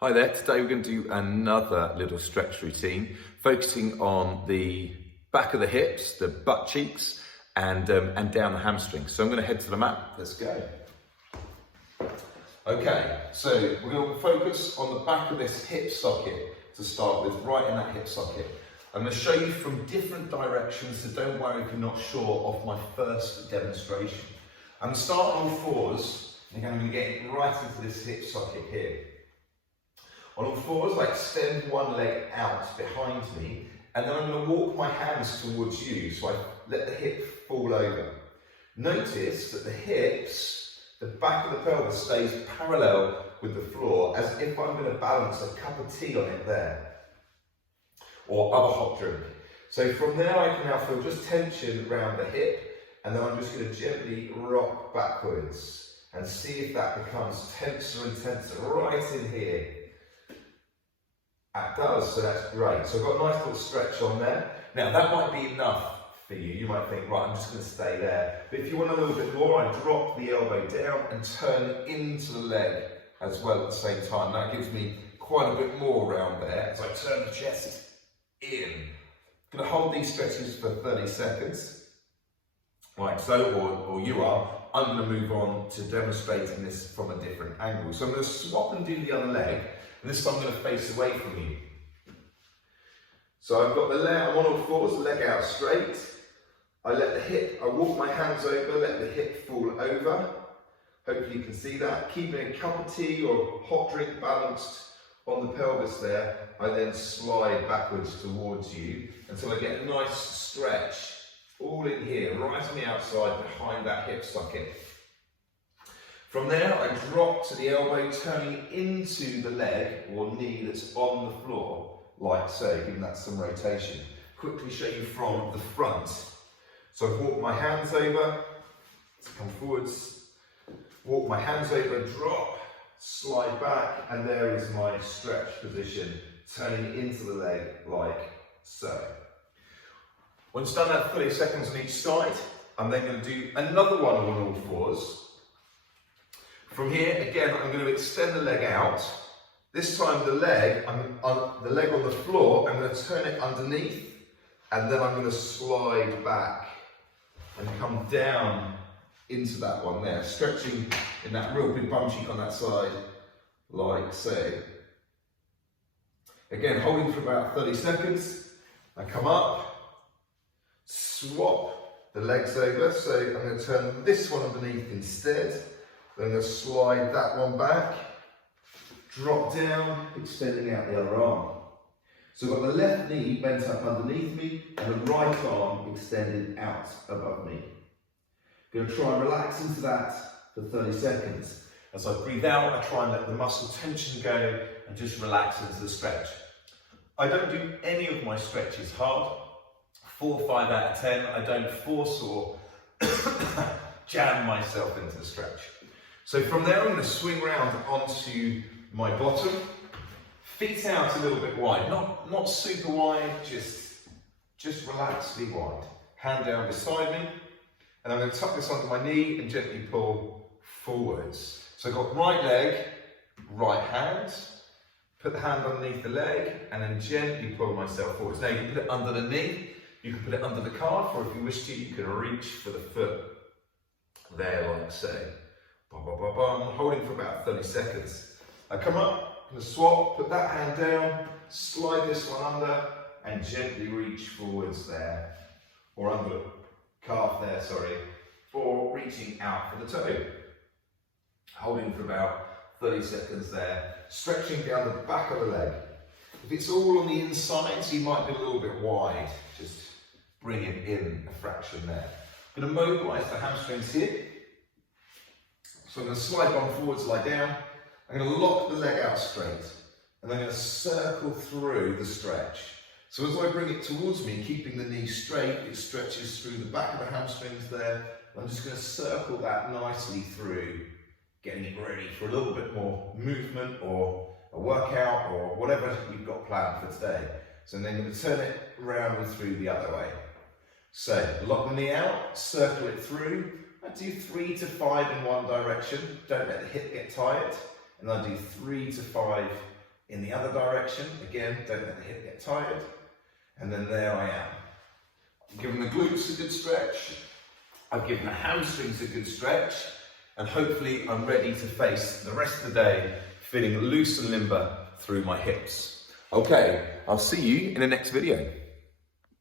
Hi there, today we're going to do another little stretch routine focusing on the back of the hips, the butt cheeks and down the hamstrings. So I'm going to head to the mat, let's go. Okay, so we're going to focus on the back of this hip socket to start with, right in that hip socket. I'm going to show you from different directions, so don't worry if you're not sure of my first demonstration. I'm going to start on all fours, and I'm going to get right into this hip socket here. On all fours, I extend one leg out behind me, and then I'm going to walk my hands towards you, so I let the hip fall over. Notice that the hips, the back of the pelvis stays parallel with the floor, as if I'm going to balance a cup of tea on it there, or other hot drink. So from there I can now feel just tension around the hip, and then I'm just going to gently rock backwards, and see if that becomes tenser and tenser right in here. That does, so that's great. So I've got a nice little stretch on there. Now that might be enough for you. You might think, right, I'm just going to stay there. But if you want a little bit more, I drop the elbow down and turn into the leg as well at the same time. That gives me quite a bit more around there as I turn the chest in. I'm going to hold these stretches for 30 seconds. Like so, or you are. I'm going to move on to demonstrating this from a different angle. So I'm going to swap and do the other leg. And this time I'm going to face away from you. So I've got the leg, I'm on all fours, the leg out straight. I walk my hands over, let the hip fall over. Hopefully you can see that. Keeping a cup of tea or hot drink balanced on the pelvis there, I then slide backwards towards you until I get a nice stretch all in here, right on the outside behind that hip socket. From there, I drop to the elbow, turning into the leg or knee that's on the floor, like so, giving that some rotation. Quickly show you from the front. So I've walked my hands over, come forwards, walk my hands over, drop, slide back, and there is my stretch position, turning into the leg like so. Once done that 30 seconds on each side, I'm then going to do another one on all fours. From here, again, I'm going to extend the leg out. This time the leg on the floor, I'm going to turn it underneath, and then I'm going to slide back and come down into that one there, stretching in that real big bum cheek on that side, like so. Again, holding for about 30 seconds. I come up, swap the legs over, so I'm going to turn this one underneath instead. Then I'm going to slide that one back, drop down, extending out the other arm. So I've got the left knee bent up underneath me and the right arm extended out above me. I'm going to try and relax into that for 30 seconds. As I breathe out, I try and let the muscle tension go and just relax into the stretch. I don't do any of my stretches hard. 4 or 5 out of 10. I don't force or jam myself into the stretch. So from there, I'm going to swing round onto my bottom, feet out a little bit wide, not super wide, just relaxedly wide. Hand down beside me, and I'm going to tuck this under my knee and gently pull forwards. So I've got right leg, right hand, put the hand underneath the leg, and then gently pull myself forwards. Now you can put it under the knee, you can put it under the calf, or if you wish to, you can reach for the foot. There, like so. I'm holding for about 30 seconds. I come up, I'm going to swap, put that hand down, slide this one under, and gently reach forwards there, or under the calf there, sorry, or reaching out for the toe. Holding for about 30 seconds there, stretching down the back of the leg. If it's all on the inside, so you might be a little bit wide, just bring it in a fraction there. I'm going to mobilise the hamstrings here. So I'm going to slide one forwards, lie down. I'm going to lock the leg out straight, and I'm going to circle through the stretch. So as I bring it towards me, keeping the knee straight, it stretches through the back of the hamstrings there. I'm just going to circle that nicely through, getting it ready for a little bit more movement or a workout or whatever you've got planned for today. So then I'm going to turn it around and through the other way. So lock the knee out, circle it through. I do 3 to 5 in one direction. Don't let the hip get tired. And I do 3 to 5 in the other direction. Again, don't let the hip get tired. And then there I am. I've given the glutes a good stretch. I've given the hamstrings a good stretch. And hopefully I'm ready to face the rest of the day feeling loose and limber through my hips. Okay, I'll see you in the next video.